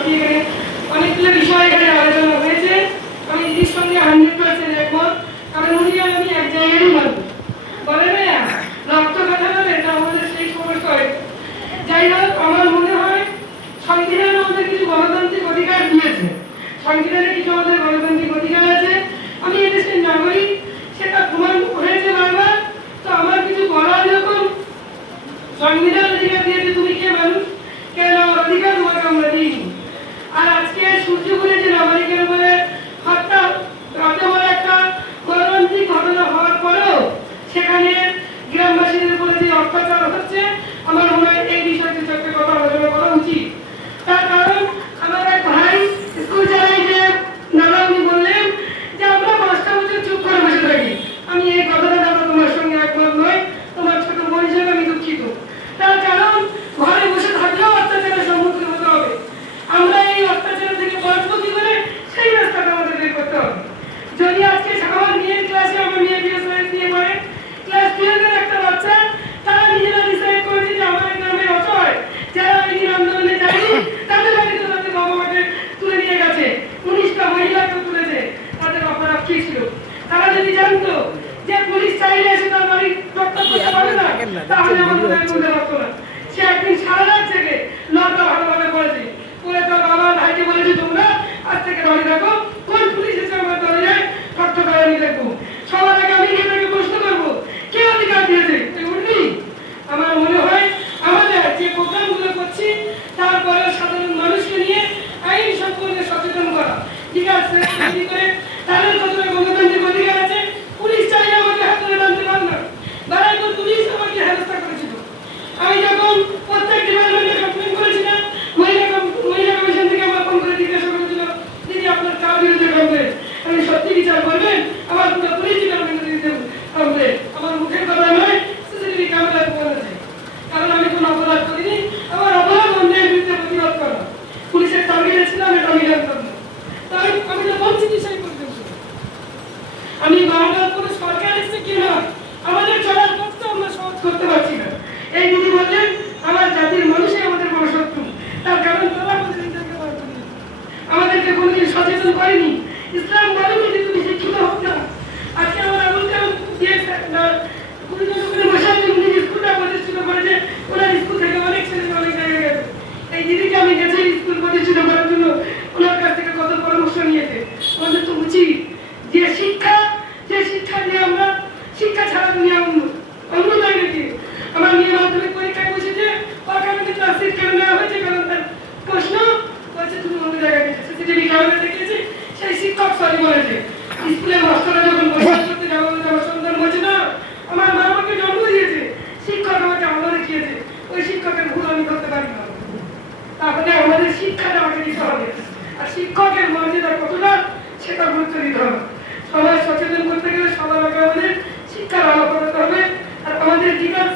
পাচ্ছি এখানে অনেকগুলো বিষয় এখানে আলোচনা হয়েছে। আমি দিদির সঙ্গে 100% একমত, কারণ উনি আর আমি এক জায়গায় মানুষ বলে না রক্ত কথা বলে, এটা আমাদের সেই সমস্যা হয়েছে। যাই হোক, আমার মনে হয় সংবিধান আমাদের কিছু গণতান্ত্রিক অধিকার দিয়েছে, সংবিধানে কিছু আমাদের গণতান্ত্রিক অধিকার আছে। আমি এদেশের নাগরিক, সেটা প্রমাণ হয়েছে বারবার। তো আমার কিছু বলার যখন সংবিধান অধিকার দিয়েছে, তুমি কে মানুষ, কেন অধিকার তোমাকে আমরা দিইনি। আর আজকে সূর্যপুরে যে নাগরিকের উপরে হত্যা, এত বড় একটা মর্মান্তিক ঘটনা হওয়ার পরেও সেখানে গ্রামবাসীদের উপরে যে অত্যাচার হচ্ছে, আমার মনে হয় এই বিষয়টি চোখে কথা আলোচনা করা উচিত। তার কারণ আমার এক ভাই স্কুল চালাই, যে দাদা উনি বললেন যে আমরা 5টা বছর চুপ করে বসে থাকি। আমি এই কথাটা দাদা তোমার সঙ্গে একমত নয়, তোমার ছোট বোন হিসেবে আমি দুঃখিত। তার কারণ ঘরে বসে থাকলেও অত্যাচারের সম্মুখীন হতে হবে। আমরা এই অত্যাচার থেকে বাঁচবো কি করে, সেই রাস্তাটা আমাদের বের করতে হবে। যদি আজকে আমার মেয়ের ক্লাসে, আমার মেয়ে বিএসএস নিয়ে পড়ে, ক্লাস 12 এর একটা বাচ্চা, তারা নিজেরা ডিসাইড করেছে যে আমাদের গ্রামে অসহায় যারা এই আন্দোলনে যায়নি, তাদের বাড়িতে তাদের বাবা মাকে তুলে নিয়ে গেছে, 19টা মহিলাকে তুলেছে। তাদের অপরাধ কি ছিল? তারা যদি জানতো যে পুলিশ চাইলে এসে তার বাড়ি রক্ষা করতে পারে না, তাহলে আমাদের বলতে পারতো না। সে একদিন সারা রাত থেকে লড়টা ভালোভাবে করেছে, করে তার বাবা ভাইকে বলেছে তোমরা আজ থেকে বাড়ি রাখো, কোন পুলিশ এসে আমার দরজায় রক্ত করে আমি দেখবো। সবার আগে আমি এটাকে প্রশ্ন করবো, কে অধিকার দিয়েছে? উনি। আমার মনে হয় আমাদের যে প্রোগ্রামগুলো করছি, তারপরে সাধারণ মানুষকে নিয়ে আইন সম্পর্কে সচেতন করা, ঠিক আছে, করে তাদের কতটা গণতান্ত্রিক অধিকার আছে। পুলিশ চাইলে আমাকে হাত ধরে টানতে পারে না, বারাইপুর পুলিশ আমাকে হেনস্থা করেছিল। আমি যখন প্রত্যেক ডিপার্টমেন্টে কমপ্লেন করেছিলাম, মহিলা কমিশন থেকে আমার ফোন করে জিজ্ঞাসা করেছিল দিদি আপনার কার বিরুদ্ধে কমপ্লেন, আমি সত্যি বিচার করবেন? আমার পুরো পুলিশ ডিপার্টমেন্টে দিতে কমপ্লেন, আমার মুখের কথা নয়, সিসিটিভি ক্যামেরা প্রমাণ আছে। কারণ আমি কোনো অপরাধ করিনি, আমার অপরাধ অন্যায়ের বিরুদ্ধে প্রতিবাদ করা। পুলিশের টার্গেটে ছিলাম, এটা আমি জানতাম না। তাই আমি তো বলছি কি সেই পর্যন্ত আমি বারবার করে সরকার এসে কিনা আমাদের চলার পথটা আমরা সহজ করতে পারছি না। এই দিদি বললেন আমার জাতির মানুষই আমাদের বড় শত্রু, তার কারণ তারা আমাদেরকে কোনদিন সচেতন করেনি। ইসলাম বলেনি যে তুমি শিক্ষিত হোক না। আজকে আমার আমলটাও দিয়েছে না, গুরুজন ওখানে বসে আছে, উনি স্কুলটা প্রতিষ্ঠিত করেছে, ওনার স্কুল থেকে অনেক ছেলে অনেক জায়গায় গেছে। এই দিদিকে আমি গেছি স্কুল প্রতিষ্ঠিত করার জন্য, ওনার কাছ থেকে কত পরামর্শ নিয়েছে। আমাদের তো উচিত যে শিক্ষা দিয়ে আমরা, শিক্ষা ছাড়া দুনিয়া অন্য যায় নাকি? আমার মেয়ে মাধ্যমিক পরীক্ষায় বসেছে, ওখানে ক্লাস সিট কেন নেওয়া হয়েছে, কারণ তার প্রশ্ন বলছে তুমি অন্য জায়গায় গেছে, সিসিটিভি ক্যামেরা দেখেছি, সেই শিক্ষক সরি বলেছে। স্কুলের মাস্টাররা যখন পরীক্ষা করতে যাবো, আমার সন্তান বলছে না আমার মা আমাকে জন্ম দিয়েছে, শিক্ষক আমাকে আলো দেখিয়েছে, ওই শিক্ষকের ভুল আমি করতে পারি না। তাহলে আমাদের শিক্ষাটা আমাকে দিতে হবে, আর শিক্ষকের মর্যাদা কতটা সেটা গুরুত্ব দিতে হবে। সবাই সচেতন করতে গেলে সবার আগে আমাদের শিক্ষার আলো করতে হবে। আর আমাদের ডিফেন্স